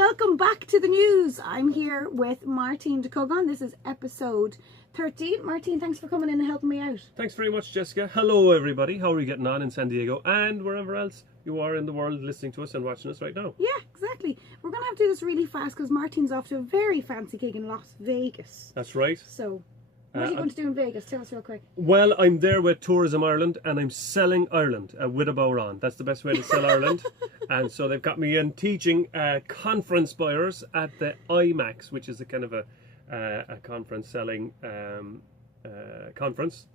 welcome back to the news. I'm here with Máirtín de Cógáin. This is episode 13. Máirtín, thanks for coming in and helping me out. Thanks very much, Jessica. Hello, everybody. How are you getting on in San Diego and wherever else you are in the world listening to us and watching us right now? Yeah, exactly. We're going to have to do this really fast because Máirtín's off to a very fancy gig in Las Vegas. That's right. So, what are you going to do in Vegas? Tell us real quick. Well, I'm there with Tourism Ireland and I'm selling Ireland with a bow on. That's the best way to sell Ireland. And so they've got me in teaching conference buyers at the IMAX, which is a kind of a conference selling conference,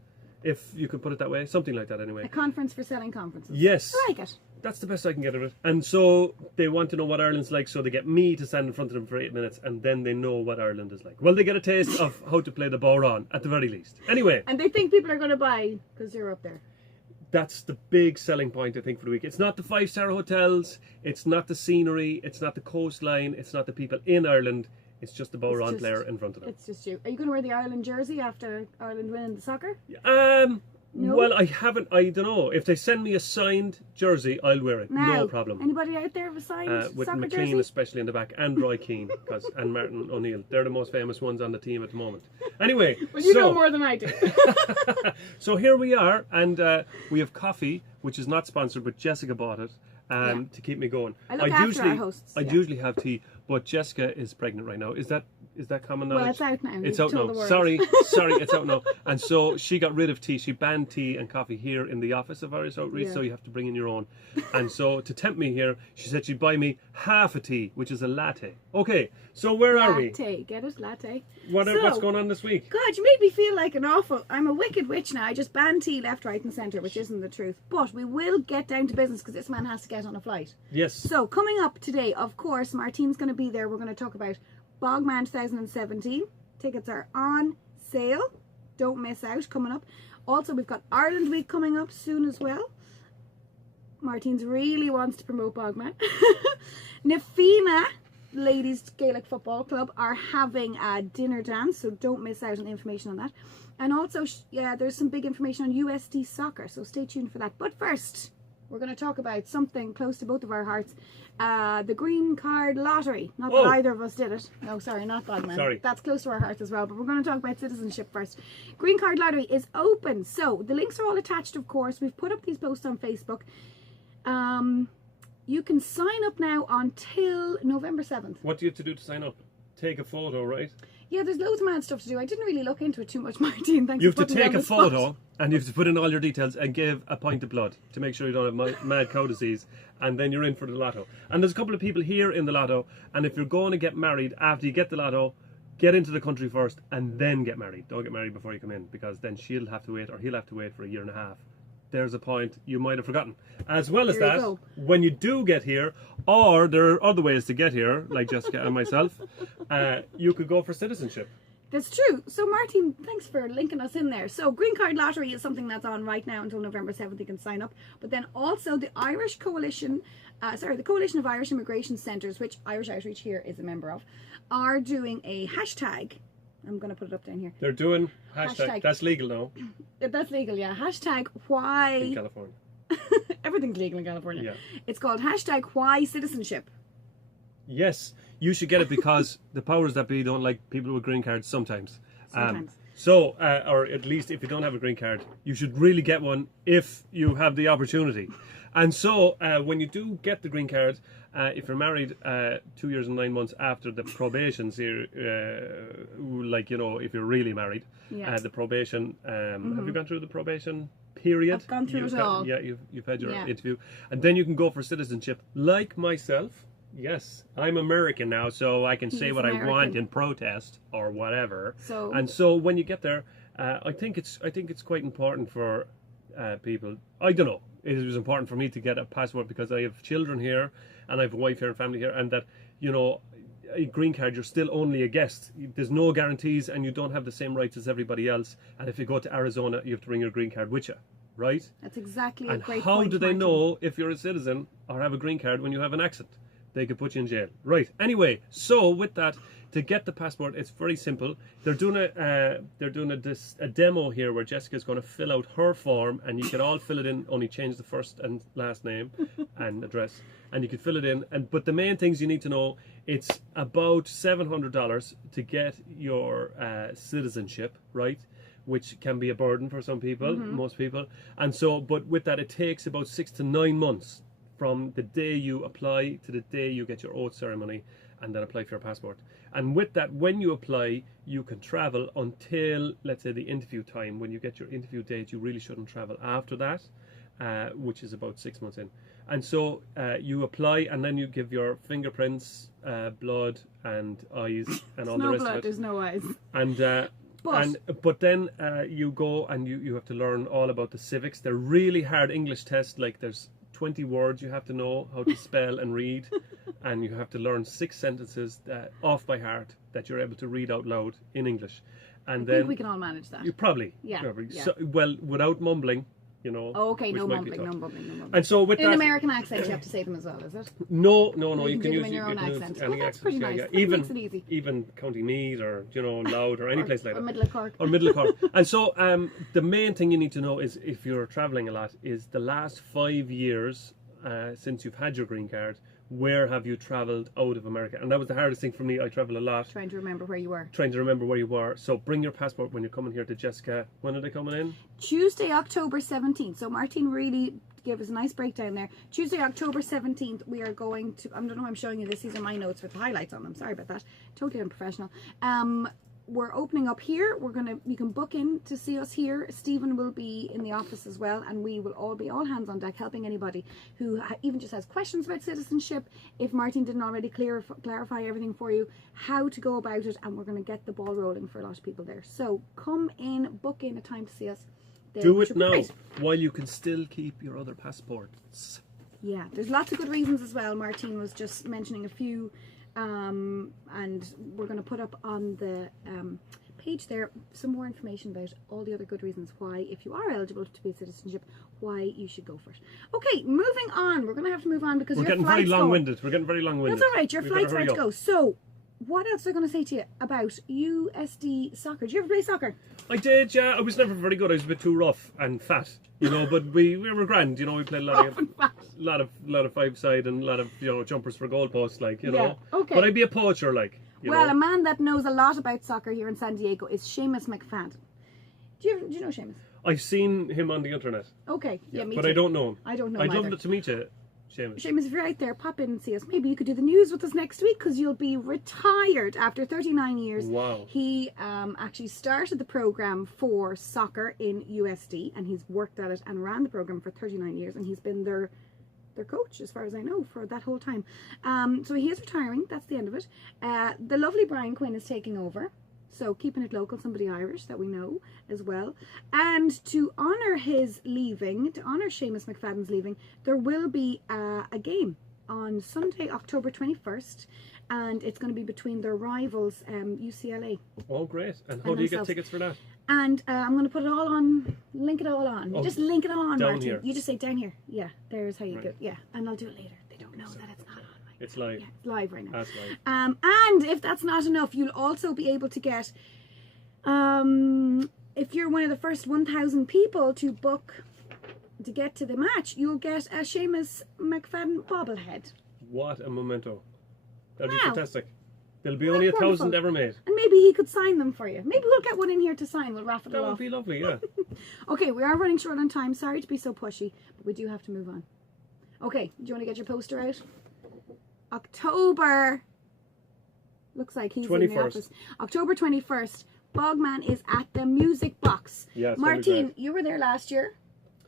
if you could put it that way. Something like that anyway. A conference for selling conferences. Yes. I like it. That's the best I can get of it. And so they want to know what Ireland's like, so they get me to stand in front of them for 8 minutes, and then they know what Ireland is like. Well, they get a taste of how to play the bodhrán, at the very least. Anyway. And they think people are going to buy because you're up there. That's the big selling point, I think, for the week. It's not the 5-star hotels, it's not the scenery, it's not the coastline, it's not the people in Ireland. It's just the bodhrán player in front of them. It's just you. Are you going to wear the Ireland jersey after Ireland winning the soccer? No? Well, I haven't. I don't know. If they send me a signed jersey, I'll wear it. Now, no problem. Anybody out there with a signed with soccer McLean jersey? especially in the back, and Roy Keane, and Martin O'Neill. They're the most famous ones on the team at the moment. Anyway, well, you know more than I do. So here we are, and we have coffee, which is not sponsored, but Jessica bought it to keep me going. I look after our hosts. I usually have tea, but Jessica is pregnant right now. Is that common knowledge? Well, it's out now. It's out now. Sorry, it's out now. And so she got rid of tea. She banned tea and coffee here in the office of Irish Outreach, so you have to bring in your own. And so to tempt me here, she said she'd buy me half a tea, which is a latte. Okay, so where are we? Latte, get it? Latte. What's going on this week? God, you made me feel like an awful... I'm a wicked witch now. I just ban tea left, right and centre, which isn't the truth. But we will get down to business because this man has to get on a flight. Yes. So coming up today, of course, Máirtín's going to be there. We're going to talk about Bogman 2017. Tickets are on sale. Don't miss out. Coming up. Also, we've got Ireland Week coming up soon as well. Máirtín's really wants to promote Bogman. Fianna Ladies Gaelic Football Club are having a dinner dance, so don't miss out on the information on that. And also, there's some big information on USD soccer, so stay tuned for that. But first, we're going to talk about something close to both of our hearts. The Green Card Lottery. Not that either of us did it. No, sorry, not Bogman. Sorry. That's close to our hearts as well. But we're going to talk about citizenship first. Green Card Lottery is open. So the links are all attached, of course. We've put up these posts on Facebook. You can sign up now until November 7th. What do you have to do to sign up? Take a photo, right? Yeah, there's loads of mad stuff to do. I didn't really look into it too much, Máirtín. Thanks. You have to take a photo and you have to put in all your details and give a pint of blood to make sure you don't have mad cow disease, and then you're in for the lotto. And there's a couple of people here in the lotto, and if you're going to get married after you get the lotto, get into the country first and then get married. Don't get married before you come in, because then she'll have to wait, or he'll have to wait for a year and a half. There's a point you might have forgotten. As well as that, when you do get here, or there are other ways to get here, like Jessica and myself, you could go for citizenship. That's true. So Máirtín, thanks for linking us in there. So Green Card Lottery is something that's on right now until November 7th. You can sign up. But then also the Irish Coalition, the Coalition of Irish Immigration Centres, which Irish Outreach here is a member of, are doing a hashtag. I'm going to put it up down here. They're doing hashtag. That's legal now. That's legal, yeah. Hashtag why... In California. Everything's legal in California. Yeah. It's called hashtag why citizenship. Yes, you should get it because the powers that be don't like people with green cards sometimes. Sometimes. Or at least if you don't have a green card, you should really get one if you have the opportunity. And so when you do get the green card, if you're married 2 years and 9 months after the probation, if you're really married, the probation, have you gone through the probation period? I've gone through it all. Yeah, you've had your interview. And then you can go for citizenship, like myself. Yes, I'm American now, so I can say what I want in protest or whatever. So when you get there, I think it's quite important for people. I don't know. It was important for me to get a passport because I have children here and I have a wife here and family here, and that, a green card, you're still only a guest. There's no guarantees and you don't have the same rights as everybody else. And if you go to Arizona, you have to bring your green card with you, right? That's exactly a great point. And how do they know if you're a citizen or have a green card when you have an accent? They could put you in jail. Right. Anyway, so with that, to get the passport, it's very simple. They're doing a demo here where Jessica's going to fill out her form, and you can all fill it in. Only change the first and last name and address, and you can fill it in. But the main things you need to know, it's about $700 to get your citizenship, right? Which can be a burden for some people, most people. And so, but with that, it takes about 6 to 9 months from the day you apply to the day you get your oath ceremony and then apply for your passport. And with that, when you apply, you can travel until, let's say, the interview time. When you get your interview date, you really shouldn't travel after that, which is about 6 months in. And so you apply, and then you give your fingerprints, blood and eyes and all the rest of it. There's no eyes. But then you go and you have to learn all about the civics. They're really hard English tests. Like there's 20 words you have to know how to spell and read, and you have to learn 6 sentences off by heart that you're able to read out loud in English. And I think we can all manage that. You probably. Yeah. So, well, without mumbling. You know, okay, no mumbling. And so with in American accent, you have to say them as well, is it? No. You can use in your own accent. Any that's accent. pretty nice. Yeah. That makes it easy. Even County Meath or Louth or any place like that. Or middle of Cork. Or middle of Cork. And so the main thing you need to know is, if you're travelling a lot, is the last 5 years since you've had your green card, where have you travelled out of America? And that was the hardest thing for me. I travel a lot. Trying to remember where you were. So bring your passport when you're coming here to Jessica. When are they coming in? Tuesday, October 17th. So Máirtín really gave us a nice breakdown there. Tuesday, October 17th, we are going to, I don't know why I'm showing you this. These are my notes with the highlights on them. Sorry about that. Totally unprofessional. We're opening up here. You can book in to see us here. Stephen will be in the office as well, and we will all be all hands on deck, helping anybody who even just has questions about citizenship. If Máirtín didn't already clarify everything for you, how to go about it, and we're going to get the ball rolling for a lot of people there. So come in, book in a time to see us. Do it now while you can still keep your other passports. Yeah, there's lots of good reasons as well. Máirtín was just mentioning a few. And we're going to put up on the page there some more information about all the other good reasons why, if you are eligible to be a citizenship, why you should go for it. Okay, moving on. We're going to have to move on because we're getting very long-winded. We're getting very long-winded. That's all right. Your flight's about to go. So, what else am I going to say to you about USD soccer? Did you ever play soccer? I did, yeah. I was never very good. I was a bit too rough and fat, but we were grand. We played a lot of five-side and a lot of jumpers for goalposts, Yeah, okay. But I'd be a poacher, Well, a man that knows a lot about soccer here in San Diego is Seamus McFadden. Do you know Seamus? I've seen him on the internet. Okay, yeah, me but too. I don't know him. I don't know him I'd either. love to meet you, Seamus. Seamus, if you're out there, pop in and see us. Maybe you could do the news with us next week, because you'll be retired after 39 years. Wow. He actually started the program for soccer in USD, and he's worked at it and ran the program for 39 years, and he's been their coach, as far as I know, for that whole time. So he is retiring. That's the end of it. The lovely Brian Quinn is taking over. So keeping it local, somebody Irish that we know as well. And to honour his leaving, to honour Seamus McFadden's leaving, there will be a game on Sunday, October 21st. And it's going to be between their rivals, UCLA. Oh, great. And how do you get tickets for that? And I'm going to put it all on, link it all on. You just link it on, down Máirtín. Here. You just say down here. Yeah, there's how you go. Yeah, and I'll do it later. They don't know that it's not on. It's live. Yeah, it's live right now. That's live. And if that's not enough, you'll also be able to get, if you're one of the first 1,000 people to book to get to the match, you'll get a Seamus McFadden bobblehead. What a memento. That'd be fantastic. There'll be only 1,000 ever made. And maybe he could sign them for you. Maybe we'll get one in here to sign. We'll raffle it off. That would be lovely, yeah. Okay, we are running short on time. Sorry to be so pushy, but we do have to move on. Okay, do you want to get your poster out? October. Looks like he's 21st. In the office. October 21st. Bogman is at the Music Box. Yeah, Máirtín, you were there last year.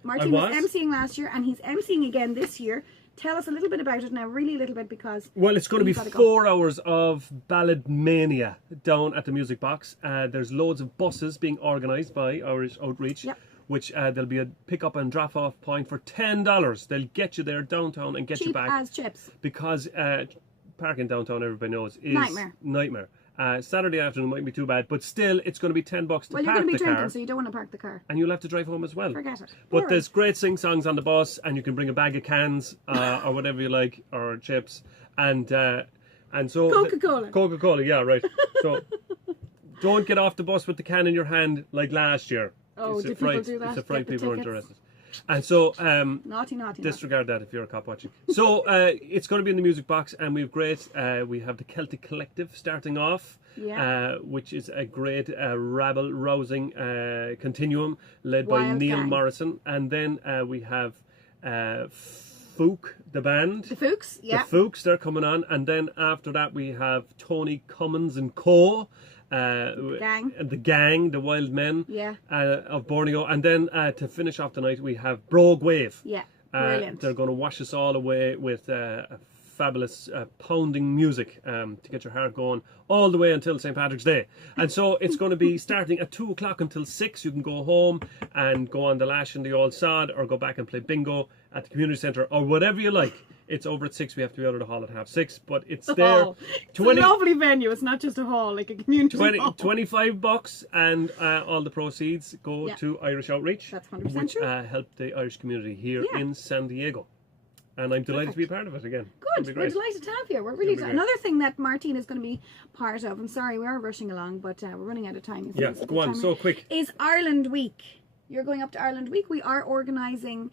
Máirtín was emceeing last year, and he's emceeing again this year. Tell us a little bit about it now, really a little bit, because... Well, it's going to be 4 hours of ballad mania down at the Music Box. There's loads of buses being organised by Irish Outreach, which there'll be a pick-up and drop-off point for $10. They'll get you there downtown and get you back. Cheap as chips. Because parking downtown, everybody knows, is... Nightmare. Saturday afternoon mightn't be too bad, but still, it's going to be $10 to park the car. Well, you're going to be drinking, so you don't want to park the car. And you'll have to drive home as well. Forget it. But there's great sing-songs on the bus, and you can bring a bag of cans or whatever you like, or chips, and so Coca-Cola. Coca-Cola, yeah, right. So don't get off the bus with the can in your hand like last year. Oh, did people do that? It's a fright people are interested. And so, naughty. disregard that if you're a cop watching. So, it's going to be in the music box, and we have great. We have the Celtic Collective starting off, which is a great rabble-rousing continuum led by Neil Morrison, and then we have Fook, the band. The Fooks, yeah. The Fooks, they're coming on, and then after that we have Tony Cummins and Co. The gang, the Wild Men of Borneo, and then to finish off the night we have Brogue Wave. Yeah, brilliant. They're going to wash us all away with fabulous pounding music to get your heart going all the way until St. Patrick's Day. And so it's going to be starting at 2 o'clock until 6. You can go home and go on the lash in the old sod, or go back and play bingo at the community centre, or whatever you like. It's over at 6. We have to be out of the hall at 6:30, but it's there. It's a lovely venue. It's not just a hall, like a community hall. $25, and all the proceeds go to Irish Outreach. That's 100% which true. Help the Irish community here in San Diego. And I'm delighted to be a part of it again. Good. We're delighted to have you. We're really another thing that Máirtín is going to be part of. And sorry, we are rushing along, but we're running out of time. Yeah, go on, so quick. Is Ireland Week. You're going up to Ireland Week. We are organising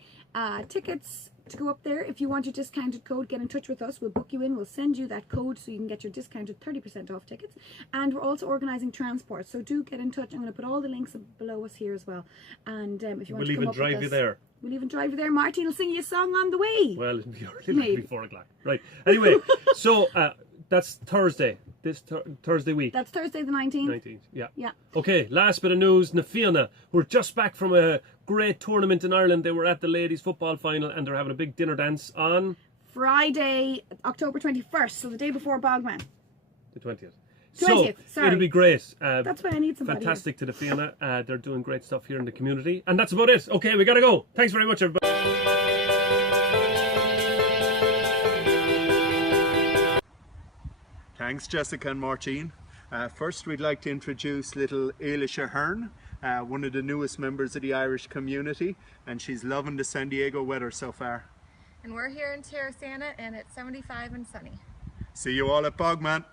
tickets to go up there. If you want your discounted code, get in touch with us. We'll book you in. We'll send you that code so you can get your discounted 30% off tickets. And we're also organising transport, so do get in touch. I'm going to put all the links below us here as well. And if you want to come up with us, we'll even drive you there. We'll even drive you there. Máirtín will sing you a song on the way. Well, it'll be early, maybe 4 o'clock. Right. Anyway, so that's Thursday. This Thursday week. That's Thursday the 19th. 19th, yeah. Yeah. Okay, last bit of news. Fianna, we're just back from a great tournament in Ireland. They were at the ladies' football final, and they're having a big dinner dance on Friday, October 21st, so the day before Bogman. The 20th. 20th, sorry. It'll be great. That's why I need somebody. Fantastic to the Fianna. They're doing great stuff here in the community. And that's about it. Okay, we gotta go. Thanks very much, everybody. Thanks, Jessica and Máirtín. First, we'd like to introduce little Ailish Ahern, one of the newest members of the Irish community, and she's loving the San Diego weather so far. And we're here in Terrasana, and it's 75 and sunny. See you all at Bogman.